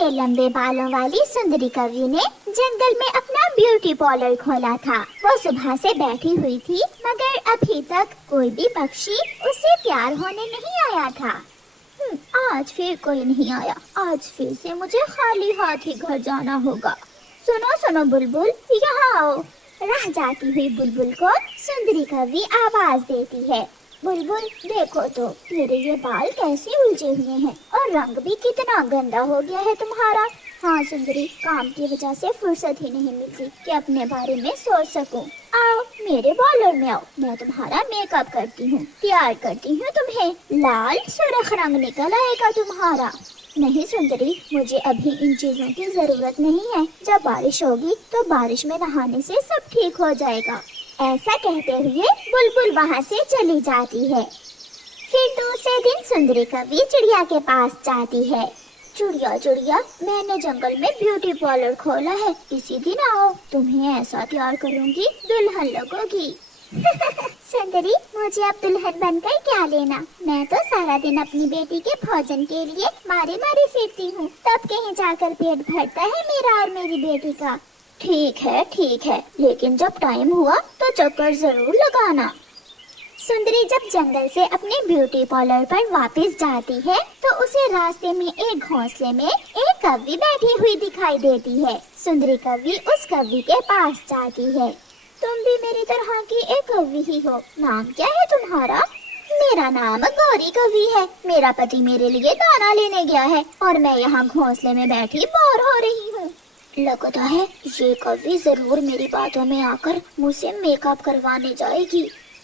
बड़े लंबे बालों वाली सुंदरी कवि ने जंगल में अपना ब्यूटी पार्लर खोला था। वो सुबह से बैठी हुई थी, मगर अभी तक कोई भी पक्षी उससे प्यार होने नहीं आया था। आज फिर कोई नहीं आया। आज फिर से मुझे खाली हाथ ही घर जाना होगा। सुनो सुनो बुलबुल, यहाँ आओ। राह जाती हुई बुलबुल को सुंदरी कवि आवाज देती है। बुलबुल देखो तो, मेरे ये बाल कैसे उलझे हुए हैं और रंग भी कितना गंदा हो गया है तुम्हारा। हाँ सुंदरी, काम की वजह से फुर्सत ही नहीं मिलती कि अपने बारे में सोच सकूं। आओ मेरे पार्लर में आओ, मैं तुम्हारा मेकअप करती हूँ, तैयार करती हूँ तुम्हें। लाल सुर्ख रंग निकल आएगा तुम्हारा। नहीं सुंदरी, मुझे अभी इन चीजों की जरूरत नहीं है। जब बारिश होगी तो बारिश में नहाने से सब ठीक हो जाएगा। ऐसा कहते हुए बुलबुल वहाँ से चली जाती है। फिर दूसरे दिन सुंदरी कवि चिड़िया के पास जाती है। चिड़िया चिड़िया, मैंने जंगल में ब्यूटी पार्लर खोला है, इसी दिन आओ, तुम्हें ऐसा तैयार करूँगी दुल्हन लगोगी। सुंदरी, मुझे अब दुल्हन बनकर क्या लेना? मैं तो सारा दिन अपनी बेटी के भोजन के लिए मारे मारे फिरती हूँ, तब कहीं जाकर पेट भरता है मेरा और मेरी बेटी का। ठीक है, लेकिन जब टाइम हुआ तो चक्कर जरूर लगाना। सुंदरी जब जंगल से अपने ब्यूटी पार्लर पर वापस जाती है तो उसे रास्ते में एक घोंसले में एक कव्वी बैठी हुई दिखाई देती है। सुंदरी कव्वी उस कव्वी के पास जाती है। तुम भी मेरी तरह की एक कव्वी ही हो, नाम क्या है तुम्हारा? मेरा नाम गौरी कव्वी है। मेरा पति मेरे लिए दाना लेने गया है और मैं यहाँ घोंसले में बैठी बोर हो रही हूँ। लगता है ये कव्वी जरूर मेरी बातों में आकर मुझसे मेकअप करवाने जाएगी।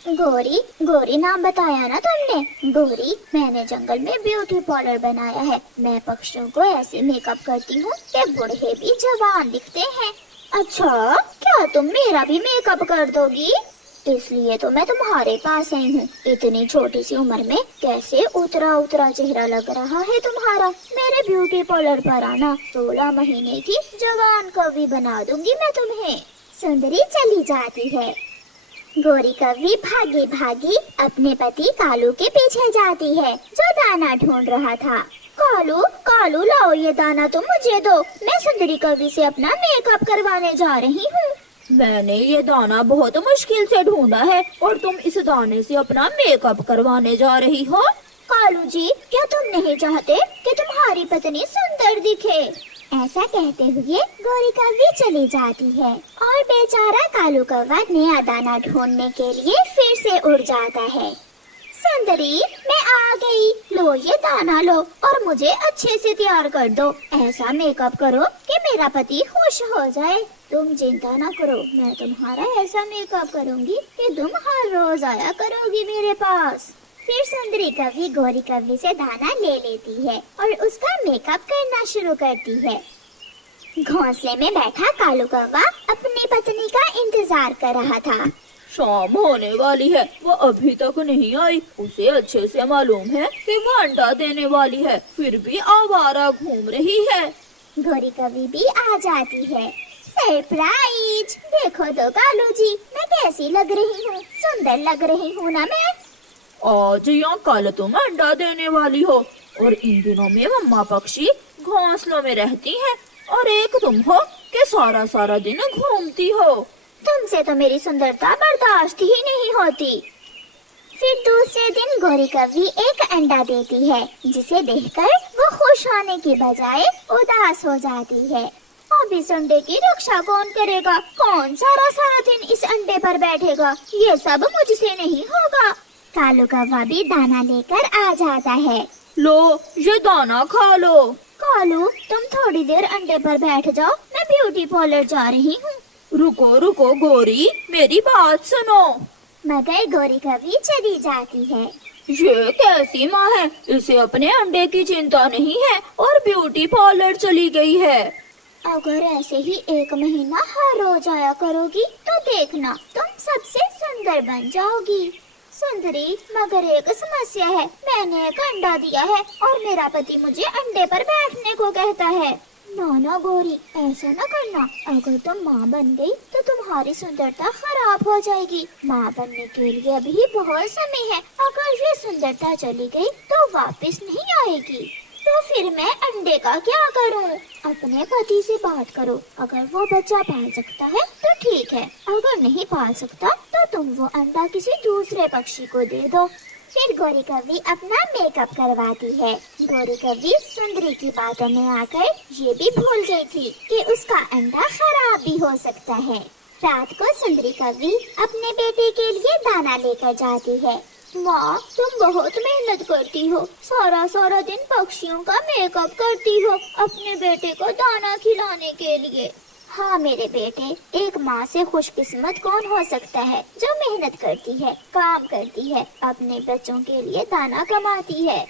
गोरी नाम बताया ना तुमने? गोरी, मैंने जंगल में ब्यूटी पार्लर बनाया है। मैं पक्षियों को ऐसे मेकअप करती हूँ कि बूढ़े भी जवान दिखते हैं। अच्छा, क्या तुम मेरा भी मेकअप कर दोगी? इसलिए तो मैं तुम्हारे पास आई हूँ। इतनी छोटी सी उम्र में कैसे उतरा उतरा चेहरा लग रहा है तुम्हारा। मेरे ब्यूटी पार्लर पर आना, 16 महीने की जवान कवि बना दूंगी मैं तुम्हें। सुंदरी चली जाती है। गोरी कव्वी भागी भागी अपने पति कालू के पीछे जाती है, जो दाना ढूंढ रहा था। कालू लाओ ये दाना, तुम मुझे दो। मैं सुंदरी कव्वी से अपना मेकअप करवाने जा रही हूँ। मैंने ये दाना बहुत मुश्किल से ढूंढा है और तुम इस दाने से अपना मेकअप करवाने जा रही हो? कालू जी, क्या तुम नहीं चाहते कि तुम्हारी पत्नी सुंदर दिखे? ऐसा कहते हुए गोरी कव्वी चली जाती है और बेचारा कालू कौवा नया दाना ढूंढने के लिए फिर से उड़ जाता है। सुंदरी, मैं आ गई, लो ये दाना लो और मुझे अच्छे से तैयार कर दो। ऐसा मेकअप करो कि मेरा पति खुश हो जाए। तुम चिंता ना करो, मैं तुम्हारा ऐसा मेकअप करूंगी कि तुम हर रोज आया करोगी मेरे पास। फिर सुंदरी कव्वी गोरी कव्वी से दाना ले लेती है और उसका मेकअप करना शुरू करती है। घोंसले में बैठा कालू कौवा अपनी पत्नी का इंतजार कर रहा था। शाम होने वाली है, वो अभी तक नहीं आई। उसे अच्छे से मालूम है कि वो अंडा देने वाली है, फिर भी आवारा घूम रही है। गोरी कव्वी भी आ जाती है। सरप्राइज! देखो तो कालू जी, मैं कैसी लग रही हूँ? सुंदर लग रही हूँ ना मैं? आज या कल तुम अंडा देने वाली हो और इन दिनों में मम्मा पक्षी घोंसलों में रहती हैं और एक तुम हो कि सारा सारा दिन घूमती हो। तुमसे तो मेरी सुंदरता बर्दाश्त ही नहीं होती। फिर दूसरे दिन गोरी कव्वी एक अंडा देती है, जिसे देखकर वो खुश होने की बजाय उदास हो जाती है। अब इस अंडे की रक्षा कौन करेगा? कौन सारा सारा दिन इस अंडे पर बैठेगा? ये सब मुझसे नहीं होगा। कालू कौवा भी दाना लेकर आ जाता है। लो, ये दाना खा लो। कालू, तुम थोड़ी देर अंडे पर बैठ जाओ, मैं ब्यूटी पार्लर जा रही हूँ। रुको गोरी, मेरी बात सुनो। मगर गोरी कव्वी चली जाती है। ये कैसी माँ है, इसे अपने अंडे की चिंता नहीं है और ब्यूटी पार्लर चली गई है। अगर ऐसे ही 1 महीना हर रोज आया करोगी तो देखना, तुम सबसे सुंदर बन जाओगी। सुंदरी, मगर एक समस्या है। मैंने एक अंडा दिया है और मेरा पति मुझे अंडे पर बैठने को कहता है। ना गोरी, ऐसा न करना। अगर तुम माँ बन गई तो तुम्हारी सुंदरता खराब हो जाएगी। माँ बनने के लिए अभी बहुत समय है। अगर ये सुंदरता चली गई तो वापस नहीं आएगी। तो फिर मैं अंडे का क्या करूं? अपने पति से बात करो, अगर वो बच्चा पाल सकता है तो ठीक है, अगर नहीं पाल सकता तो तुम वो अंडा किसी दूसरे पक्षी को दे दो। फिर गौरी कव्वी अपना मेकअप करवाती है। गौरी कव्वी सुंदरी की बातों में आकर ये भी भूल गई थी कि उसका अंडा खराब भी हो सकता है। रात को सुंदरी कव्वी अपने बेटे के लिए दाना लेकर जाती है। माँ, तुम बहुत मेहनत करती हो, सारा सारा दिन पक्षियों का मेकअप करती हो अपने बेटे को दाना खिलाने के लिए। हाँ मेरे बेटे, एक माँ से खुशकिस्मत कौन हो सकता है जो मेहनत करती है, काम करती है, अपने बच्चों के लिए दाना कमाती है।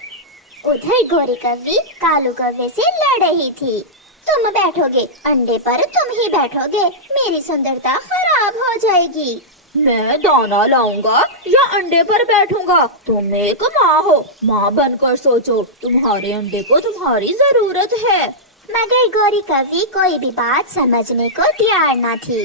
उधर गौरी कव्वी कालू कौवे से लड़ रही थी। तुम बैठोगे अंडे पर, तुम ही बैठोगे, मेरी सुंदरता खराब हो जाएगी। मैं दाना लाऊंगा या अंडे पर बैठूंगा? तुम एक माँ हो, माँ बनकर सोचो, तुम्हारे अंडे को तुम्हारी जरूरत है। मगर गौरी कव्वी कोई भी बात समझने को तैयार न थी।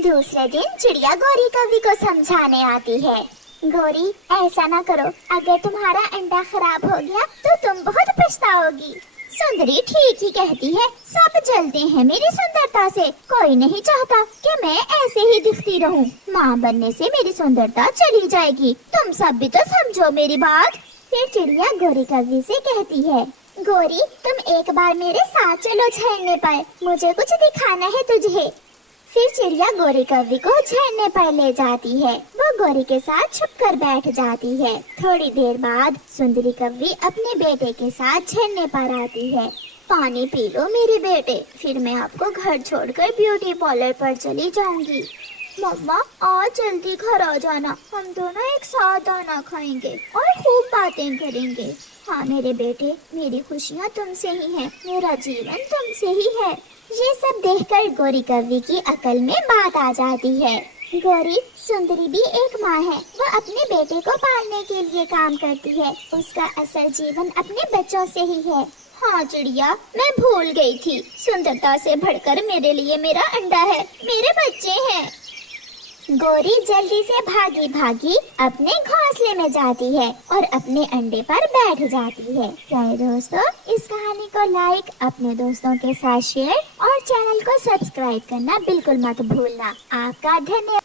दूसरे दिन चिड़िया गौरी कव्वी को समझाने आती है। गौरी, ऐसा ना करो, अगर तुम्हारा अंडा खराब हो गया तो तुम बहुत पछताओगी। सुंदरी ठीक ही कहती है, सब जलते हैं मेरी सुंदरता से, कोई नहीं चाहता कि मैं ऐसे ही दिखती रहूं। माँ बनने से मेरी सुंदरता चली जाएगी, तुम सब भी तो समझो मेरी बात। फिर चिड़िया गौरी कव्वी से कहती है, गौरी, तुम एक बार मेरे साथ चलो झरने पर, मुझे कुछ दिखाना है तुझे। फिर चिड़िया गौरी कव्वी को झरने पर ले जाती है। वो गौरी के साथ छुपकर बैठ जाती है। थोड़ी देर बाद सुंदरी कव्वी अपने बेटे के साथ झरने पर आती है। पानी पी लो मेरे बेटे, फिर मैं आपको घर छोड़कर ब्यूटी पार्लर पर चली जाऊंगी। मम्मा, आज जल्दी घर आ जाना, हम दोनों एक साथ दाना खाएंगे और खूब बातें करेंगे। हाँ मेरे बेटे, मेरी खुशियाँ तुमसे ही हैं, मेरा जीवन तुमसे ही है। ये सब देखकर गौरी कव्वी की अकल में बात आ जाती है। गौरी, सुंदरी भी एक माँ है, वो अपने बेटे को पालने के लिए काम करती है, उसका असल जीवन अपने बच्चों से ही है। हाँ चिड़िया, मैं भूल गई थी, सुंदरता से बढ़कर मेरे लिए मेरा अंडा है, मेरे बच्चे हैं। गौरी जल्दी से भागी भागी अपने घोंसले में जाती है और अपने अंडे पर बैठ जाती है। प्यारे दोस्तों, इस कहानी को लाइक, अपने दोस्तों के साथ शेयर और चैनल को सब्सक्राइब करना बिल्कुल मत भूलना। आपका धन्यवाद।